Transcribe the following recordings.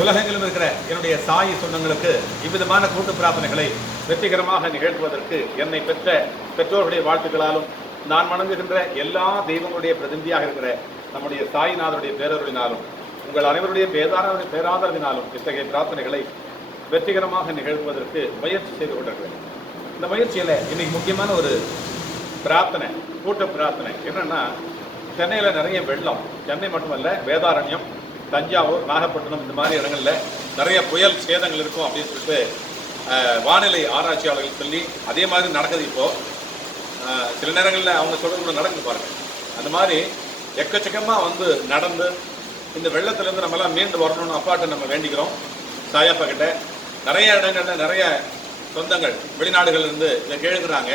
உலகெங்கிலும் இருக்கிற என்னுடைய சாய் சொந்தங்களுக்கு இவ்விதமான கூட்டு பிரார்த்தனைகளை வெற்றிகரமாக நிகழ்த்துவதற்கு என்னை பெற்ற பெற்றோர்களுடைய வாழ்த்துக்களாலும் நான் வணங்குகின்ற எல்லா தெய்வங்களுடைய பிரதிநிதியாக இருக்கிற நம்முடைய சாய்நாதருடைய பேரருளினாலும் உங்கள் அனைவருடைய பேதார பேராதரவினாலும் இத்தகைய பிரார்த்தனைகளை வெற்றிகரமாக நிகழ்த்துவதற்கு முயற்சி செய்து கொண்டிருக்கிறேன். இந்த முயற்சியில் இன்னைக்கு முக்கியமான ஒரு பிரார்த்தனை கூட்ட பிரார்த்தனை என்னன்னா சென்னையில் நிறைய வெள்ளம் சென்னை மட்டுமல்ல வேதாரண்யம் தஞ்சாவூர் நாகப்பட்டினம் இந்த மாதிரி இடங்களில் நிறைய புயல் சேதங்கள் இருக்கும் அப்படின்னு சொல்லிட்டு வானிலை ஆராய்ச்சியாளர்கள் சொல்லி அதே மாதிரி நடக்குது இப்போது சில நேரங்களில் அவங்க சொல்கிறது கூட நடக்குது பாருங்க. அந்த மாதிரி எக்கச்சக்கமாக வந்து நடந்து இந்த வெள்ளத்துலேருந்து நம்மலாம் மீண்டு வரணும்னு அப்பாட்ட நம்ம வேண்டிக்கிறோம். சாயப்பா கிட்ட நிறைய இடங்களில் நிறைய சொந்தங்கள் வெளிநாடுகள்லேருந்து இதை கேட்குறாங்க.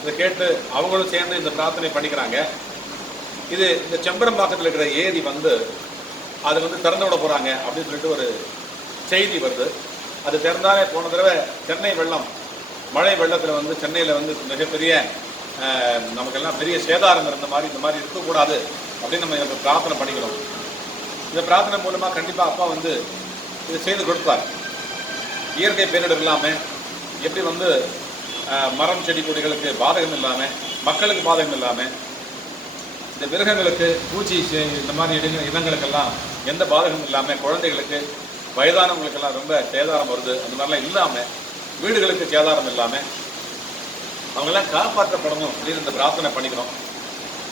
இதை கேட்டு அவங்களும் சேர்ந்து இந்த பிரார்த்தனை பண்ணிக்கிறாங்க. இது இந்த செம்பரம்பாக்கத்தில் இருக்கிற ஏரி வந்து அது வந்து திறந்து விட போகிறாங்க அப்படின்னு சொல்லிட்டு ஒரு செய்தி வருது. அது திறந்தாலே போன தடவை சென்னை வெள்ளம் மழை வெள்ளத்தில் வந்து சென்னையில் வந்து மிகப்பெரிய நமக்கெல்லாம் பெரிய சேதாரம் இருந்த மாதிரி இந்த மாதிரி இருக்கக்கூடாது அப்படின்னு நம்ம இப்ப பிரார்த்தனை பண்ணிக்கிறோம். இந்த பிரார்த்தனை மூலமாக கண்டிப்பாக அப்பா வந்து இதை செய்து கொடுப்பார். இயற்கை பேரிடர் இல்லாமல் எப்படி வந்து மரம் செடி கொடிகளுக்கு பாதகம் இல்லாமல் மக்களுக்கு பாதகம் இல்லாமல் இந்த மிருகங்களுக்கு பூச்சி செ- இந்த மாதிரி இடங்கள் இடங்களுக்கெல்லாம் எந்த பாதகமும் இல்லாமல் குழந்தைகளுக்கு வயதானவங்களுக்கெல்லாம் ரொம்ப சேதாரம் வருது. அந்த மாதிரிலாம் இல்லாமல் வீடுகளுக்கு சேதாரம் இல்லாமல் அவங்கெல்லாம் காப்பாற்றப்படணும் அப்படின்னு இந்த பிரார்த்தனை பண்ணிக்கிறோம்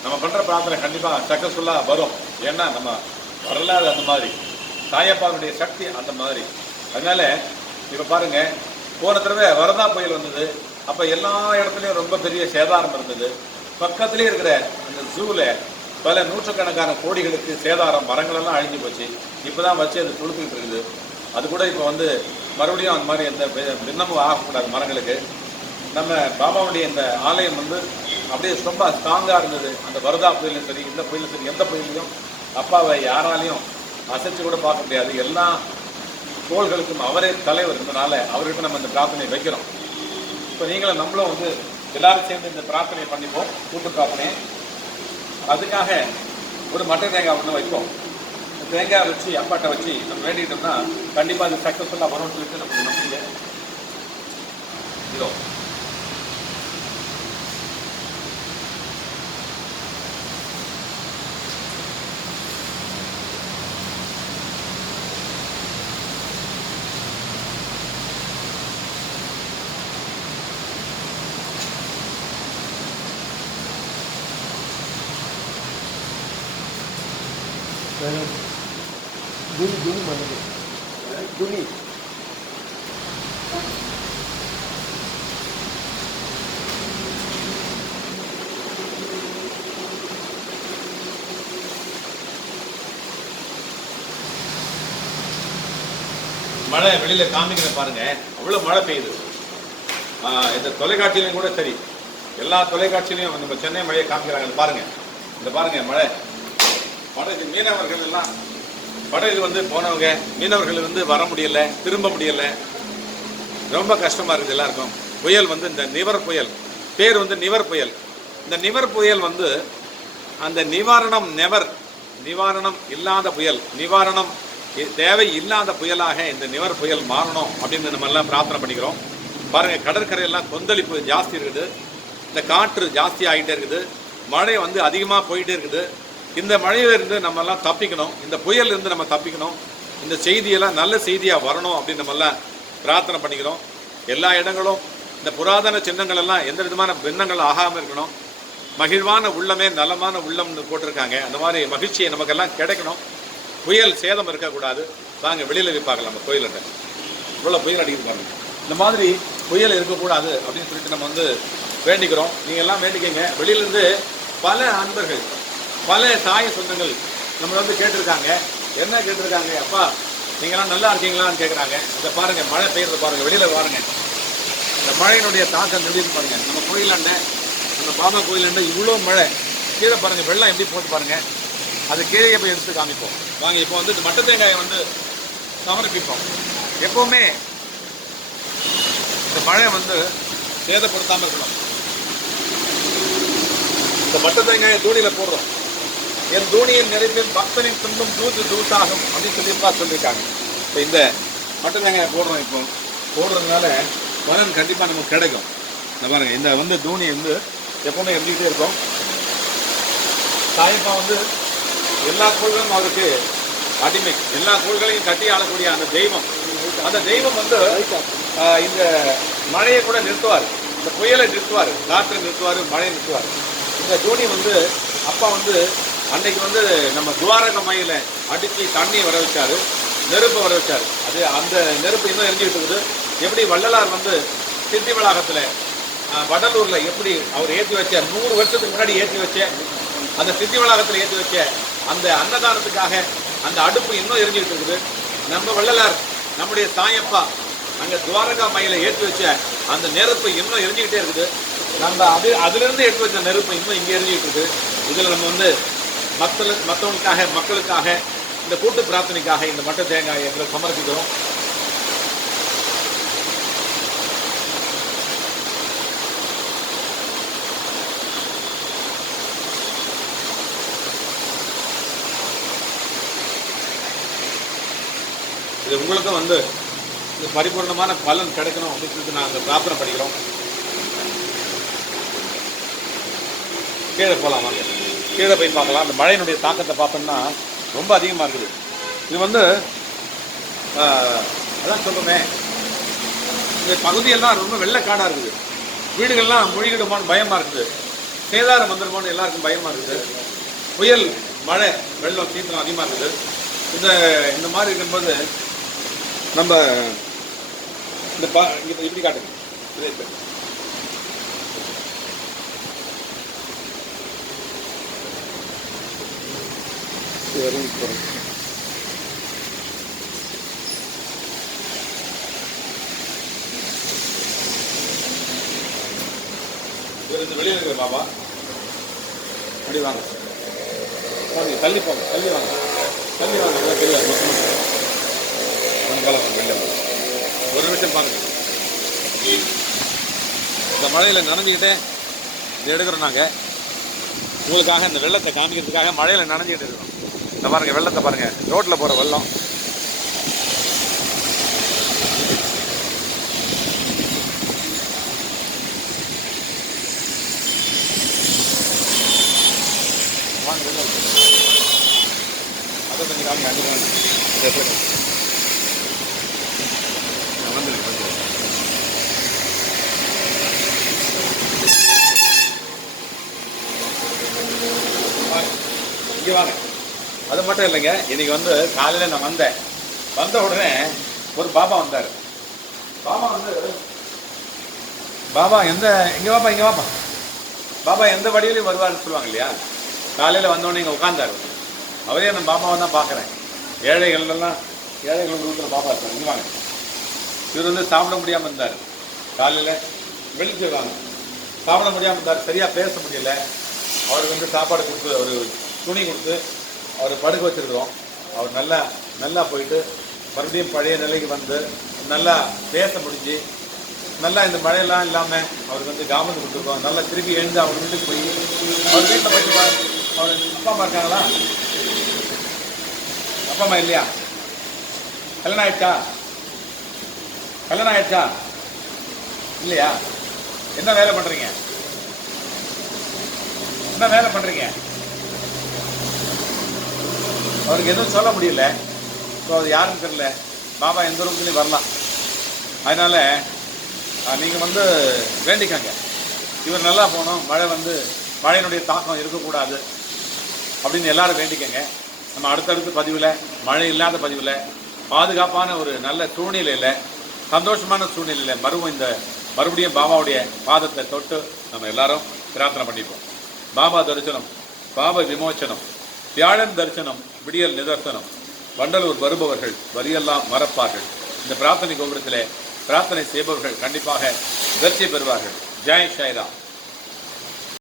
நம்ம பண்ணுற பிரார்த்தனை கண்டிப்பாக சக்ஸஸ்ஃபுல்லாக வரும். ஏன்னா நம்ம வரலாறு அந்த மாதிரி தாயப்பாவுடைய சக்தி அந்த மாதிரி. அதனால இப்போ பாருங்கள் போன தடவை வரதா புயல் வந்தது. அப்போ எல்லா இடத்துலையும் ரொம்ப பெரிய சேதாரம் இருந்தது. பக்கத்துலேயே இருக்கிற அந்த ஜூவில் பல நூற்றுக்கணக்கான கோடிகளுக்கு சேதாரம் மரங்களெல்லாம் அழிஞ்சு போச்சு. இப்போ தான் வச்சு அது துளுத்துக்கிட்டு இருக்குது. அது கூட இப்போ வந்து மறுபடியும் அந்த மாதிரி எந்த பின்னமும் ஆகக்கூடாது மரங்களுக்கு. நம்ம பாபாவுடைய இந்த ஆலயம் வந்து அப்படியே ரொம்ப ஸ்ட்ராங்காக இருந்தது. அந்த வரதா புயலும் சரி இந்த புயலும் சரி எந்த புயலையும் அப்பாவை யாராலையும் அசைச்சு கூட பார்க்க முடியாது. எல்லா கோள்களுக்கும் அவரே தலைவர் இருந்தனால அவர்கிட்ட நம்ம இந்த பிரார்த்தனையை வைக்கிறோம். இப்போ நீங்களும் நம்மளும் வந்து எல்லாரும் சேர்ந்து இந்த பிரார்த்தனையை பண்ணிப்போம். கூட்டு பிரார்த்தனை அதுக்காக ஒரு மட்டை தேங்காய் ஒன்று வைப்போம். தேங்காய் வச்சு அப்பாட்டை வச்சு நம்ம வேண்டிக்கிட்டோம்னா கண்டிப்பாக அது சக்ஸஸ்ஃபுல்லாக வரும்னு சொல்லிட்டு நமக்கு நம்பிக்கை இதோ. துணி துணி பண்ணுது. துணி. மழை வெளியில காமிக்கிற பாருங்க. அவ்வளவு மழை பெய்யுது. இந்த தொலைக்காட்சியிலையும் கூட சரி. எல்லா தொலைக்காட்சியிலையும் நம்ம சென்னை மழையை காமிக்கிறாங்க. பாருங்க. இந்த பாருங்க மழை. படகு மீனவர்கள் எல்லாம் படகு வந்து போனவங்க மீனவர்கள் வந்து வர முடியல திரும்ப முடியல. ரொம்ப கஷ்டமா இருக்குது எல்லாருக்கும். புயல் வந்து இந்த நிவர் புயல். பேர் வந்து நிவர் புயல். இந்த நிவர் புயல் வந்து அந்த நிவாரணம் நெவர் நிவாரணம் இல்லாத புயல். நிவாரணம் தேவை இல்லாத புயலாக இந்த நிவர் புயல் மாறணும் அப்படின்னு நம்ம எல்லாம் பிரார்த்தனை பண்ணிக்கிறோம். பாருங்க கடற்கரையெல்லாம் கொந்தளிப்பு ஜாஸ்தி இருக்குது. இந்த காற்று ஜாஸ்தி ஆகிட்டே இருக்குது. மழை வந்து அதிகமாக போயிட்டே இருக்குது. இந்த மழையிலிருந்து நம்ம எல்லாம் தப்பிக்கணும். இந்த புயல் இருந்து நம்ம தப்பிக்கணும். இந்த செய்தியெல்லாம் நல்ல செய்தியாக வரணும் அப்படின்னு நம்ம எல்லாம் பிரார்த்தனை பண்ணிக்கிறோம். எல்லா இடங்களும் இந்த புராதன சின்னங்கள் எல்லாம் எந்த விதமான பின்னங்கள் ஆகாமல் இருக்கணும். மகிழ்வான உள்ளமே நலமான உள்ளம்னு போட்டிருக்காங்க. அந்த மாதிரி மகிழ்ச்சியை நமக்கெல்லாம் கிடைக்கணும். புயல் சேதம் இருக்கக்கூடாது. வாங்க வெளியில் போய் பார்க்கலாம். நம்ம கோயிலிட்ட இவ்வளோ புயல் அடிக்குது பாருங்க. இந்த மாதிரி புயல் இருக்கக்கூடாது அப்படின்னு சொல்லிட்டு நம்ம வந்து வேண்டிக்கிறோம். நீங்கள் எல்லாம் வேண்டிக்கங்க. வெளியிலேருந்து பல அன்பர்கள் பல தாய சொந்தங்கள் நம்மளை வந்து கேட்டிருக்காங்க. என்ன கேட்டிருக்காங்க? அப்பா நீங்களாம் நல்லா இருக்கீங்களான்னு கேட்குறாங்க இதை பாருங்க மழை பெய்யறது பாருங்கள் வெளியில் பாருங்கள் இந்த மழையினுடைய தாக்கம் திடீர்னு பாருங்கள் நம்ம கோயிலாண்ட நம்ம பாபா கோயிலாண்ட இவ்வளோ மழை. கீழே பாருங்கள் வெள்ளம் எப்படி போட்டு பாருங்கள் அது கீழே போய் எடுத்து காமிப்போம். வாங்க இப்போ வந்து இந்த மட்ட தேங்காயை வந்து சமர்ப்பிப்போம். எப்போவுமே இந்த மழை வந்து சேதப்படுத்தாமல் இருக்கணும். இந்த மட்ட தேங்காயை தூணியில் போடுறோம். என் தூணியின் நிறைப்பில் பக்தனின் துன்பம் தூத்து தூத்தாகும் அப்படின்னு சொல்லியிருப்பா சொல்லியிருக்காங்க. இப்போ இந்த மட்டன் வெங்காயம் போடுறோம் இப்போ. போடுறதுனால பலன் கண்டிப்பாக நமக்கு கிடைக்கும். இந்த பாருங்க இந்த வந்து தோனி வந்து எப்பவுமே இருந்துகிட்டே இருக்கும். சாயப்பா வந்து எல்லா கோள்களும் அவருக்கு அடிமை. எல்லா கோள்களையும் கட்டி ஆளக்கூடிய அந்த தெய்வம். அந்த தெய்வம் வந்து இந்த மழையை கூட நிறுத்துவார். இந்த புயலை நிறுத்துவார். காற்றை நிறுத்துவார் மழையை நிறுத்துவார். இந்த தோனி வந்து அப்பா வந்து அன்னைக்கு வந்து நம்ம துவாரக மயில அடித்து தண்ணி வர வச்சாரு நெருப்பு வர வச்சாரு. அது அந்த நெருப்பு இன்னும் எரிஞ்சுக்கிட்டு இருக்குது. எப்படி வள்ளலார் வந்து சித்தி வளாகத்தில் வடலூரில் எப்படி அவர் ஏற்றி வச்ச நூறு வருஷத்துக்கு முன்னாடி ஏற்றி வச்ச அந்த சித்தி வளாகத்தில் ஏற்றி வச்ச அந்த அன்னதானத்துக்காக அந்த அடுப்பு இன்னும் எரிஞ்சுக்கிட்டு இருக்குது. நம்ம வள்ளலார் நம்முடைய தாயப்பா அங்கே துவாரகா மயில ஏற்றி வச்ச அந்த நெருப்பு இன்னும் எரிஞ்சுக்கிட்டே இருக்குது. நம்ம அது அதுலேருந்து ஏற்றி வச்ச நெருப்பு இன்னும் இங்கே எரிஞ்சுக்கிட்டு இருக்குது. இதில் நம்ம வந்து மக்கள் மற்றவங்களுக்காக மக்களுக்காக இந்த கூட்டு பிரார்த்தனைக்காக இந்த மட்ட தேங்காயை எங்களை சமர்ப்பிக்கிறோம். இது உங்களுக்கும் வந்து இந்த பரிபூர்ணமான பலன் கிடைக்கணும் அப்படின்னு சொல்லிட்டு நாங்கள் பிரார்த்தனை பண்ணிக்கிறோம் கீழே போகலாம் வாங்க. கீழே போய் பார்க்கலாம். அந்த மழையினுடைய தாக்கத்தை பார்த்தோம்னா ரொம்ப அதிகமாக இருக்குது. இது வந்து அதான் சொல்லுமே இந்த பகுதியெல்லாம் ரொம்ப வெள்ளக்காடாக இருக்குது. வீடுகள்லாம் மூழ்கிடுமான்னு பயமாக இருக்குது. சேதாரம் வந்துடுமான்னு எல்லாருக்கும் பயமாக இருக்குது. புயல் மழை வெள்ளம் சீக்கிரம் அதிகமாக இருக்குது. இந்த இந்த மாதிரி இருக்கும்போது நம்ம இந்த ப இப்படி காட்டுங்க. வரும் போகிறோம் இவர் இந்த வெளியில் இருக்கிற பாபா அப்படி வாங்க வாங்க தள்ளி போங்க தள்ளி வாங்க தள்ளி வாங்க நல்லா தெரியாது மொத்தமாக கொஞ்சம் காலம் வாங்க வெளில வாங்க ஒரு நிமிஷம் பாருங்க இந்த மழையில் நனைஞ்சுக்கிட்டே இது எடுக்கிறோம் நாங்கள் உங்களுக்காக இந்த வெள்ளத்தை காமிக்கிறதுக்காக மழையில் நனைஞ்சிக்கிட்டு இருக்கிறோம் இந்த பாருங்கள் வெள்ளத்தை பாருங்கள் ரோட்டில் போகிற வெள்ளம். வாங்க அதை கொஞ்சம் காமிங்க அங்கே வாங்க இங்கே வாங்க. அது மட்டும் இல்லைங்க இன்னைக்கு வந்து காலையில் நான் வந்தேன். வந்த உடனே ஒரு பாபா வந்தார். பாபா வந்து பாபா எந்த இங்கே வாப்பா இங்கே வாப்பா. பாபா எந்த வடிவிலையும் வருவார்னு சொல்லுவாங்க இல்லையா? காலையில் வந்தோடனே இங்கே உட்காந்தார் அவரே நான் பாபாவை தான் பார்க்குறேன். ஏழைகள்லாம் ஏழைகள் ரூட்டில் பாபா இருக்கார் இங்கே வாங்க. இவர் வந்து சாப்பிட முடியாமல் இருந்தார். காலையில் வெளிச்சு வாங்க சாப்பிட முடியாமல் இருந்தார். சரியாக பேச முடியல. அவருக்கு வந்து சாப்பாடு கொடுத்து ஒரு துணி கொடுத்து அவர் படுக்க வச்சுருக்கிறோம். அவர் நல்லா நல்லா போயிட்டு மறுபடியும் பழைய நிலைக்கு வந்து நல்லா பேச முடிஞ்சு நல்லா இந்த மழையெல்லாம் இல்லாமல் அவருக்கு வந்து கவர்மெண்ட் கொடுத்துருக்கோம். நல்லா திருப்பி எழுந்து அவர் வீட்டுக்கு போய் அவர் வீட்டில் போய் அவர் அப்பா அம்மா இருக்காங்களா? அப்பா அம்மா இல்லையா? கல்யாணம் ஆயிடுச்சா? கல்யாணம் ஆயிடுச்சா? இல்லையா? என்ன வேலை பண்றீங்க? என்ன வேலை பண்றீங்க? அவருக்கு எதுவும் சொல்ல முடியல. ஸோ அது யாருன்னு தெரில பாபா எந்த ரூபத்துலையும் வரலாம். அதனால நீங்கள் வந்து வேண்டிக்கங்க. இவர் நல்லா போகணும். மழை வந்து மழையினுடைய தாக்கம் இருக்கக்கூடாது. அப்படின்னு எல்லாரும் வேண்டிக்கங்க. நம்ம அடுத்தடுத்த பதிவில் மழை இல்லாத பதிவில் பாதுகாப்பான ஒரு நல்ல சூழ்நிலையில் சந்தோஷமான சூழ்நிலையில் மறுபடியும் இந்த மறுபடியும் பாபாவுடைய பாதத்தை தொட்டு நம்ம எல்லாரும் பிரார்த்தனை பண்ணிப்போம். பாபா தரிசனம் பாப விமோச்சனம். வியாழன் தரிசனம் விடியல் நிதர்சனம் வண்டலூர் வருபவர்கள் வரியெல்லாம் மறப்பார்கள். இந்த பிரார்த்தனை கோபுரத்திலே பிரார்த்தனை செய்பவர்கள் கண்டிப்பாக வெற்றி பெறுவார்கள். ஜெய் ஷைராம்.